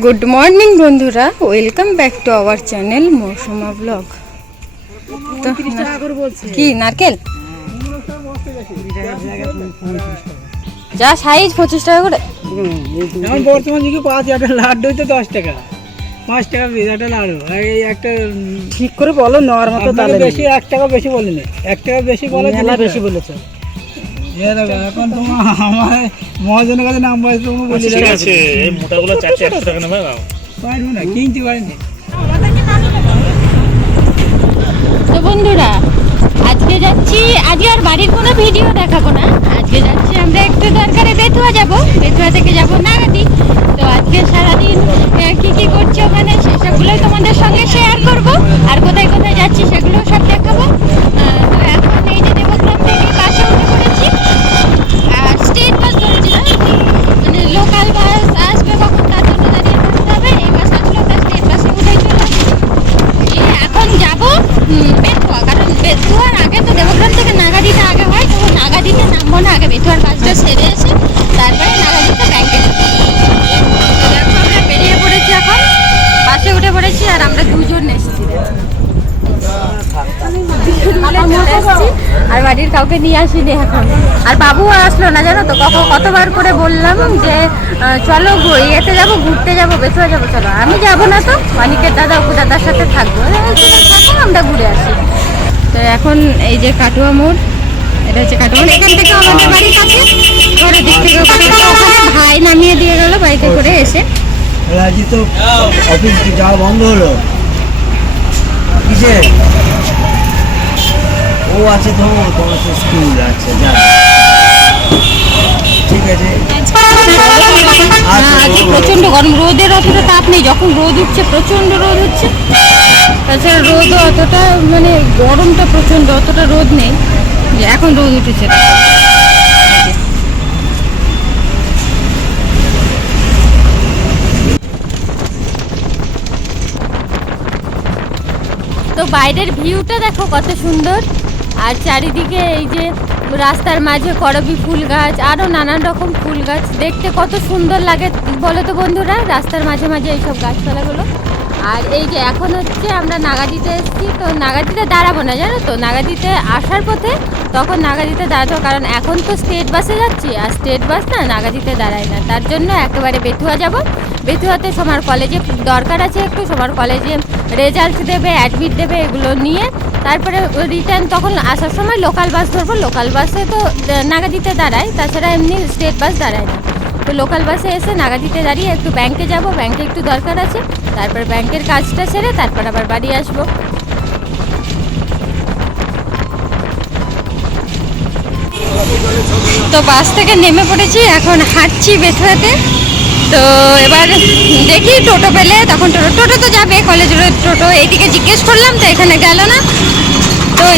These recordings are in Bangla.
গুড মর্নিং বন্ধুরা। Welcome back to our channel Mousuma blog তো কি নারকেল? যা সাইজ পঁচিশ টাকা করে। এখন বর্তমান যুগে পাঁচ একটা লাড্ডু তো দশ টাকা। পাঁচ টাকা পিস একটা লাড্ডু। আর এই একটা ঠিক করে বলো নেওয়ার মতো তাহলে বেশি এক টাকা বেশি বলিনি। এক টাকা বেশি বলে বেশি বলেছে। এখন তোমার আমার মহাজনের কাছে নাম বয়স তুমি বলি ঠিক আছে এই মোটাগুলো চারটে একশো টাকা নেবে পারব না কিনতে পারিনি। তো বন্ধুরা আজকে যাচ্ছি আজকে আর বাড়ির কোনো ভিডিও দেখাবো না। আজকে যাচ্ছি আমরা একটু দরকারে বেতুয়া যাব। বেতুয়া থেকে যাব নাগাদি। তো আজকে সারাদিন কি কি করছি ওখানে সেসবগুলোই তোমাদের সঙ্গে শেয়ার করব। আর কোথায় কোথায় যাচ্ছি সেগুলো সব দেখাবো আহ, তো এখন এই যে দেবগ্রাম থেকে বাসে উঠে পড়েছি আর স্টেট বাস ধরেছি না মানে লোকাল বাস আসবে কখন তার জন্য দাঁড়িয়ে থাকতে হবে এই বাস আসলে আমরা স্টেট বাসে উঠেই চলে আসব এই এখন যাব বেতুয়া কারণ বেতুয়ার আগে তো দেবগ্রাম থেকে নাগাদিটা আগে হয় তো নাগাদিতে নামবো না আগে বেতুয়ার কাজটা সেরে এসে তারপরে নাগাদিতে ব্যাংকে যাব। তো দেখো আমরা বেরিয়ে পড়েছি এখন বাসে উঠে পড়েছি আর আমরা দুজন এসেছি দেখো। দুজন মিলে চলে এসেছি, আর বাড়ির কাউকে নিয়ে আসিনি এখন। আর বাবু আসলো না জানো তো? কত কতবার করে বললাম যে চলো ইয়েতে যাব ঘুরতে যাব বেতুয়া যাব চলো। আমি যাব না তো? মানিকের দাদা অপু দাদার সাথে থাকব। থাকো, আমরা ঘুরে আসি। তো এখন এই যে কাটুয়া মোড় এটা হচ্ছে কাটুয়া মোড়। এখান থেকে আমাদের বাড়ি কাছে। ঘরের দিক থেকে ভাই নামিয়ে দিয়ে গেল বাইকে করে এসে। রাজি তো অফিস যাওয়া বন্ধ হলো। ও আছে তো তোমার তো স্কুল আছে ঠিক আছে। হ্যাঁ, আজকে প্রচণ্ড গরম রোদের অতটা তাপ নেই যখন রোদ উঠছে প্রচণ্ড রোদ হচ্ছে তাছাড়া রোদও অতটা মানে গরমটা প্রচণ্ড অতটা রোদ নেই যে এখন রোদ উঠেছে। তো বাইরের ভিউটা দেখো কত সুন্দর। আর চারিদিকে এই যে রাস্তার মাঝে করবি ফুল গাছ আরও নানান রকম ফুল গাছ। দেখতে কত সুন্দর লাগে বলো তো বন্ধুরা, রাস্তার মাঝে মাঝে এইসব গাছপালাগুলো। আর এই যে এখন হচ্ছে আমরা নাগাদিতে এসেছি, তো নাগাদিতে দাঁড়াবো না, জানো তো? নাগাদিতে আসার পথে তখন নাগাদিতে দাঁড়াতো কারণ এখন তো স্টেট বাসে যাচ্ছি, আর স্টেট বাস না নাগাদিতে দাঁড়ায় না। তার জন্য একেবারে বেথুয়া যাব। বেথুয়াতে সবার কলেজে দরকার আছে একটু, সবার কলেজে রেজাল্ট দেবে, অ্যাডমিট দেবে এগুলো নিয়ে। তারপরে রিটার্ন তখন আসার সময় লোকাল বাস ধরবো লোকাল বাসে তো নাগাদিতে দাঁড়ায়, তাছাড়া এমনি স্টেট বাস দাঁড়ায় না। তো লোকাল বাসে এসে নাগাদিতে দাঁড়িয়ে একটু ব্যাংকে যাব ব্যাংকে একটু দরকার আছে, তারপর ব্যাংকের কাজটা সেরে তারপর আবার বাড়ি আসব। তো বাস থেকে নেমে পড়েছি, এখন হাঁটছি বেথুয়াতে। তো এবার দেখি টোটো পেলে, তখন টোটো টোটো তো যাবে কলেজ রোড টোটো, এইদিকে জিজ্ঞেস করলাম, তো এখানে গেল না।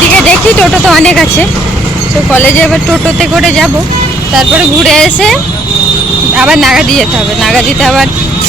ওইদিকে দেখি টোটো তো অনেক আছে। তো কলেজে এবার টোটোতে করে যাব। তারপরে ঘুরে এসে আবার নাগাদি যেতে হবে। নাগাদিতে আবার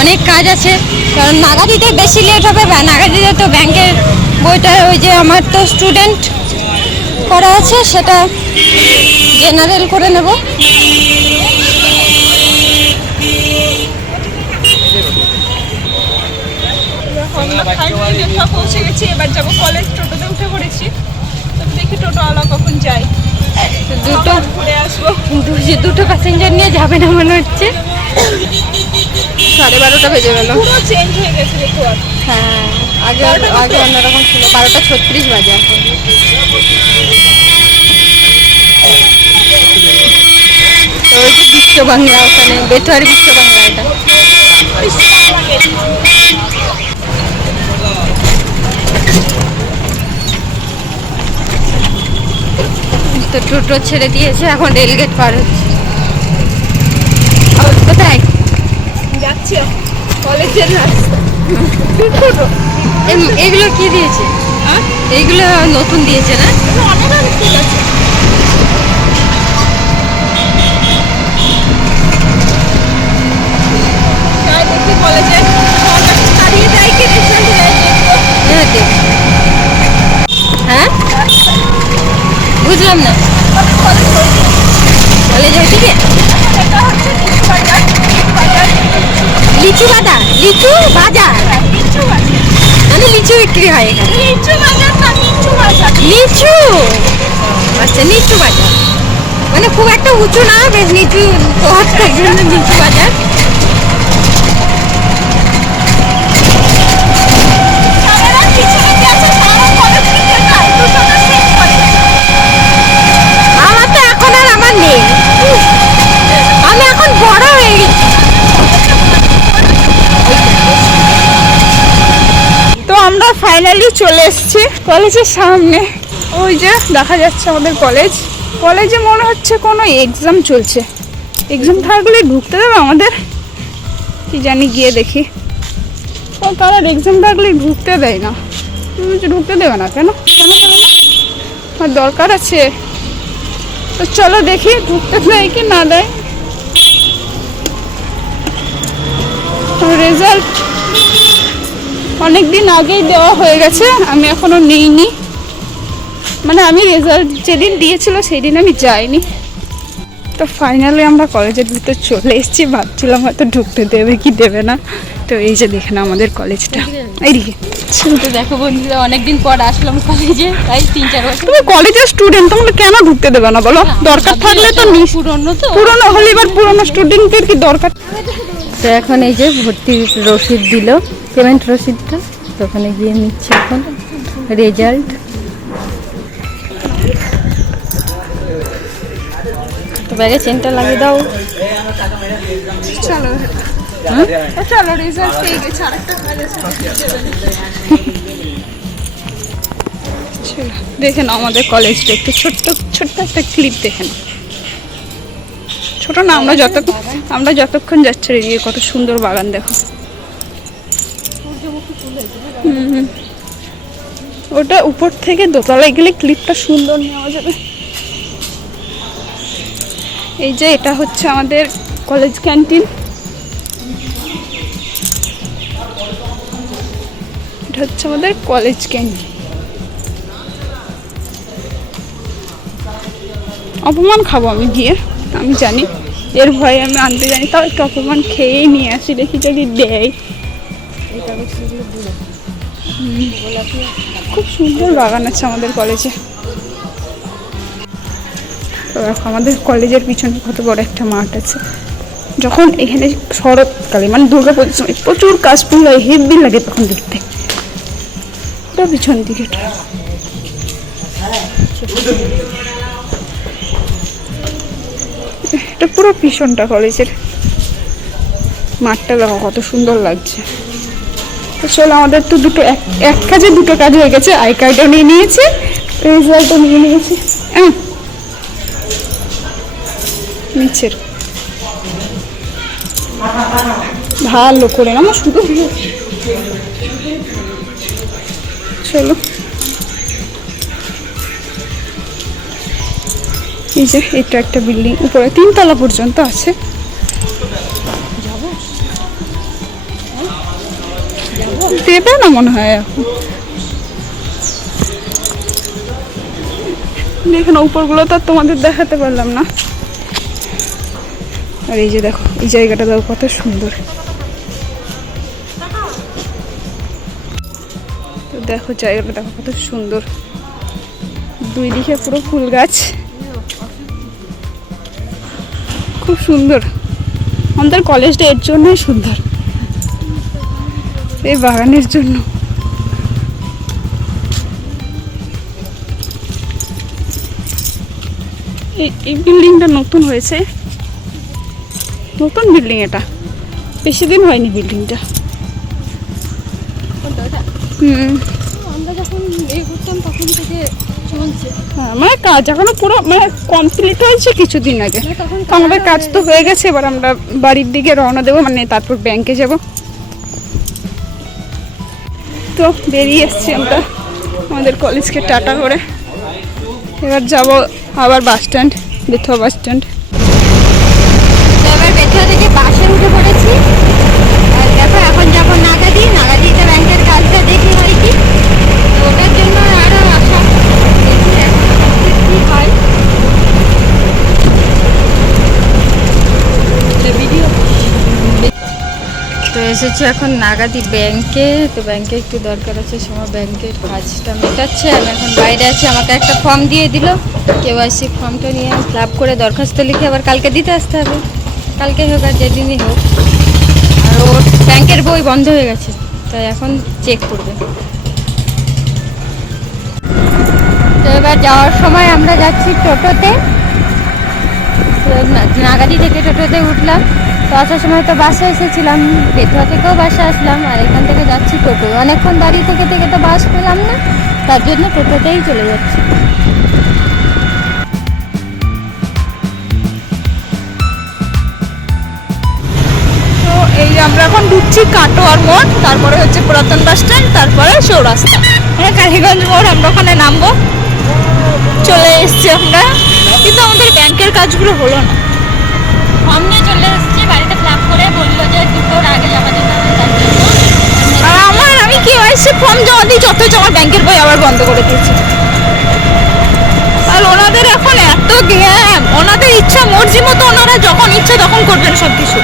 অনেক কাজ আছে। কারণ নাগাদিতে বেশি লেট হবে নাগাদিতে তো ব্যাংকের বইটা ওই যে আমার তো স্টুডেন্ট করা আছে, সেটা জেনারেল করে নেব। পৌঁছে গেছি, এবার যাব কলেজ টোটোতে উঠে পড়েছি। দেখি টোটো আলা কখন যায়? দুটো ঘুরে আসব। দু- দুটো প্যাসেঞ্জার নিয়ে যাবে না মনে হচ্ছে। সাড়ে বারোটা বেজে গেল। পুরো চেঞ্জ হয়ে গেছে বেথুয়া হ্যাঁ আগে আগে অন্যরকম ছিল। বারোটা ছত্রিশ বাজে এখন। তো বিশ্ব বাংলা ওখানে বেতুয়ারি বিশ্ব বাংলা এটা তো টোটো ছেড়ে দিয়েছে এখন রেলগেট পার হচ্ছে। কোথায়? যাচ্ছি। কলেজের রাস্তা। এগুলো কি দিয়েছে? হ্যাঁ? এইগুলো নতুন দিয়েছে না? অনেক অনেক ঠিক আছে কলেজে। দাঁড়িয়ে যাই কি রেস্টুরেন্টে যাই দেখব এটাতে। হ্যাঁ বুঝলাম না। কলেজ নিউ বাজার লিচু বাজার লিচু বাজার। মানে লিচু বিক্রি হয় লিচু বাজার লিচু? বাজার আচ্ছা লিচু বাজার। মানে খুব একটা উঁচু না, বেশ নিচু তাই জন্য লিচু বাজার। চলে এসেছি কলেজের সামনে। ওই যে দেখা যাচ্ছে আমাদের কলেজ। কলেজে মনে হচ্ছে কোনো এক্সাম চলছে। এক্সাম থাকলে ঢুকতে দেবে আমাদের। কি জানি গিয়ে দেখি। ও, তারা এক্সাম থাকলে ঢুকতে দেয় না। ঢুকতে দেবে না কেন? কেন না। আমার দরকার আছে। তো চলো দেখি ঢুকতে দেয় কি না দেয়। রেজাল্ট অনেক দিন আগেই দেওয়া হয়ে গেছে আমি এখনও নেইনি। মানে আমি রেজাল্ট যেদিন দিয়েছিল সেই দিন আমি যাইনি। তো ফাইনালি আমরা কলেজের ভিতর চলে এসেছি ভাবছিলাম হয়তো ঢুকতে দেবে কি দেবে না। তো এই যে দেখে না আমাদের কলেজটা এইদিকে তো দেখো বন্ধুরা অনেকদিন পর আসলাম কলেজে তাই তিন চার বছর। তুমি কলেজের স্টুডেন্ট তোমরা কেন ঢুকতে দেবে না বলো? দরকার থাকলে তো পুরনো তো। পুরনো হলে এবার পুরনো স্টুডেন্টদের কি দরকার? তো এখন এই যে ভর্তির রসিদ দিল। পেমেন্ট রসিদটা ওখানে গিয়ে নিচ্ছে এখন। রেজাল্ট। তো ব্যাগে চেনটা লাগিয়ে দাও। চলো। চলো রেজাল্ট পেয়ে গেছে আরেকটা কাজ আছে চলো, দেখে নাও আমাদের কলেজটা একটু ছোট্ট ছোট্ট একটা ক্লিপ দেখে নাও। ছোট না আমরা যতক্ষণ আমরা যতক্ষণ যাচ্ছি এদিকে কত সুন্দর বাগান দেখো। ওটা উপর থেকে দোতলায় গেলে ক্লিপটা সুন্দর নেওয়া যাবে। এই যে এটা হচ্ছে আমাদের কলেজ ক্যান্টিন এটা হচ্ছে আমাদের কলেজ ক্যান্টিন অপমান খাব আমি গিয়ে, আমি জানি। এর ভয়ে আমি আনতে জানি, তাও একটু অপমান খেয়েই নিয়ে আসি, দেখি যদি দেয়। খুব সুন্দর বাগান আছে আমাদের কলেজে আমাদের কলেজের পিছনে কত বড় একটা মাঠ আছে। যখন এখানে শরৎকালে মানে দুর্গা পুজোর সময় প্রচুর কাশফুল হয় হেভি লাগে তখন দেখতে। ওটা পিছন দিকে এটা পুরো পিছনটা কলেজের মাঠটা দেখো, কত সুন্দর লাগছে। তো চলো আমাদের তো দুটো এক কাজে দুটো কাজ হয়ে গেছে। আই কার্ডও নিয়ে নিয়েছে। রেজাল্টও নিয়ে নিয়েছে। হ্যাঁ। নিচের ভালো করে না আমার শুধু চলো। এই যে এটা একটা বিল্ডিং উপরে তিনতলা পর্যন্ত আছে। দেবে না মনে হয়? এখন দেখুন উপরগুলো তো তোমাদের দেখাতে পারলাম না। আর এই যে দেখো, এই জায়গাটা দেখো কত সুন্দর। তো দেখো, জায়গাটা দেখো কত সুন্দর। দুই দিকে পুরো ফুল গাছ। খুব সুন্দর। আমাদের কলেজটা এর জন্যই সুন্দর। এই বাগানের জন্য। এই- বিল্ডিংটা নতুন হয়েছে। নতুন বিল্ডিং এটা। বেশি দিন হয়নি বিল্ডিংটা। হুম। আমরা যখন এই করতাম তখন থেকে হ্যাঁ মানে কাজ এখনও পুরো মানে কমপ্লিট হয়েছে কিছুদিন আগে। তো আমাদের কাজ তো হয়ে গেছে এবার আমরা বাড়ির দিকে রওনা দেবো মানে তারপর ব্যাংকে যাব। তো বেরিয়ে এসছি আমরা আমাদের কলেজকে টাটা করে। এবার যাব আবার bus stand Bethua bus stand এবার বেথুয়া থেকে বাসে উঠে পড়েছি। দেখো, এখন যাব নাগাদি নাগাদিতে ব্যাংকের কাজটা দেখি হয় কি তো ওটার জন্য আরও আশা দেখি এখন কি হয় ভিডিও তো এসেছি এখন নাগাদি ব্যাংকে, তো ব্যাংকে একটু দরকার আছে, সময় ব্যাংকের কাজটা মেটাচ্ছে। আমি এখন বাইরে আছি, আমাকে একটা ফর্ম দিয়ে দিল। কেওয়াইসি ফর্মটা নিয়ে ফিল আপ করে দরখাস্ত লিখে আবার কালকে দিতে আসতে হবে। কালকে হোক আর যেদিনই হোক। আর ওর ব্যাংকের বই বন্ধ হয়ে গেছে, তাই এখন চেক করবে। তো এবার যাওয়ার সময় আমরা যাচ্ছি টোটোতে। নাগাদি থেকে টোটোতে উঠলাম। তো আসার সময় তো বাসে এসেছিলাম বেতুয়া থেকেও বাসে আসলাম, আর এখান থেকে যাচ্ছি টোটো অনেকক্ষণ দাঁড়িয়ে থেকে থেকে তো বাস পেলাম না, তার জন্য টোটোতেই চলে যাচ্ছি। তো এই আমরা এখন ঢুকছি কাটোয়ার মোড়, তারপরে হচ্ছে পুরাতন বাস স্ট্যান্ড, তারপরে চৌরাস্তা। মানে কালীগঞ্জ মোড়, আমরা ওখানে নামবো। চলে এসছি আমরা। কিন্তু আমাদের ব্যাংকের কাজগুলো হলো না। নিয়ে চলে এসেছি, বাড়িতে ফ্ল্যাপ করে বলল যে দুটোর আগে জন্য। আর আমার, আমি কেওয়াইসি ফর্ম জমা দিয়েছি, অথচ আমার ব্যাংকের বই আবার বন্ধ করে দিয়েছে। আর ওনাদের এখন এত জ্ঞান, ওনাদের ইচ্ছা মর্জি মতো ওনারা যখন ইচ্ছা তখন করবেন সব কিছু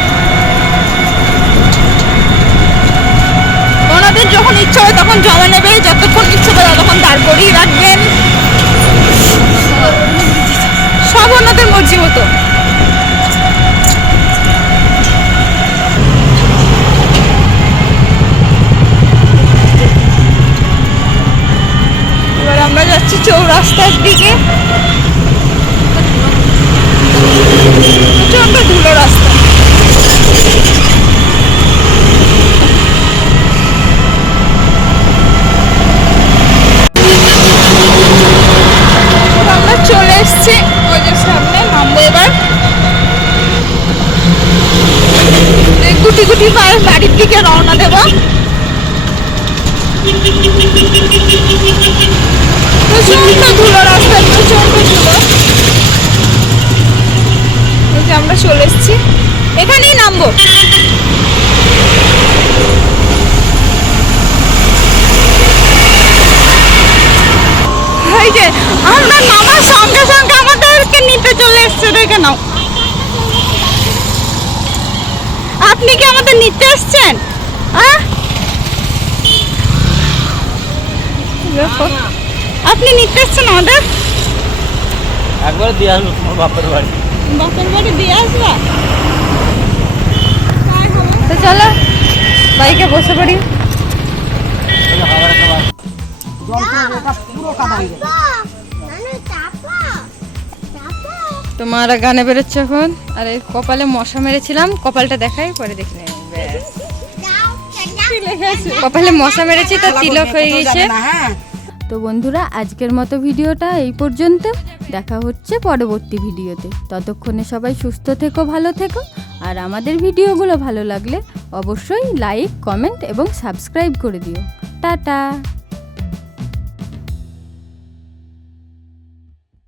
ওনাদের যখন ইচ্ছা হয় তখন জমা নেবে যতক্ষণ ইচ্ছা করে ততক্ষণ দাঁড় করিয়ে রাখবেন সব ওনাদের মর্জি মতো এবার আমরা যাচ্ছি চৌরাস্তার দিকে প্রচণ্ড ধুলো রাস্তা এবার আমরা চলে এসেছি ওই যে সামনে নামবো এবার এই গুটি গুটি পায়ে বাড়ির দিকে রওনা দেবো প্রচণ্ড ধুলো রাস্তায় প্রচণ্ড ধুলো এই যে আমরা চলে এসেছি এখানেই নামবো। এই যে আমরা নামার সঙ্গে সঙ্গে আমাদেরকে নিতে চলে এসছে দেখে নাও। আপনি কি আমাদের নিতে এসছেন? হ্যাঁ আপনি নিতে এসছেন আমাদের? একবার দিয়ে আসব তোমার বাপের বাড়ি। বাপের বাড়ি দিয়ে আসবা? তো চলো বাইকে বসে পড়ি। তোমার গানে বেরোচ্ছে এখন? আর এই কপালে মশা মেরেছিলাম কপালটা দেখাই পরে দেখে কপালে মশা মেরেছি তো তিলক হয়ে গেছে হ্যাঁ। তো বন্ধুরা আজকের মতো ভিডিওটা এই পর্যন্ত। দেখা হচ্ছে পরবর্তী ভিডিওতে। ততক্ষণে সবাই সুস্থ থেকো ভালো থেকো। আর আমাদের ভিডিওগুলো ভালো লাগলে অবশ্যই লাইক কমেন্ট এবং সাবস্ক্রাইব করে দিও। টাটা!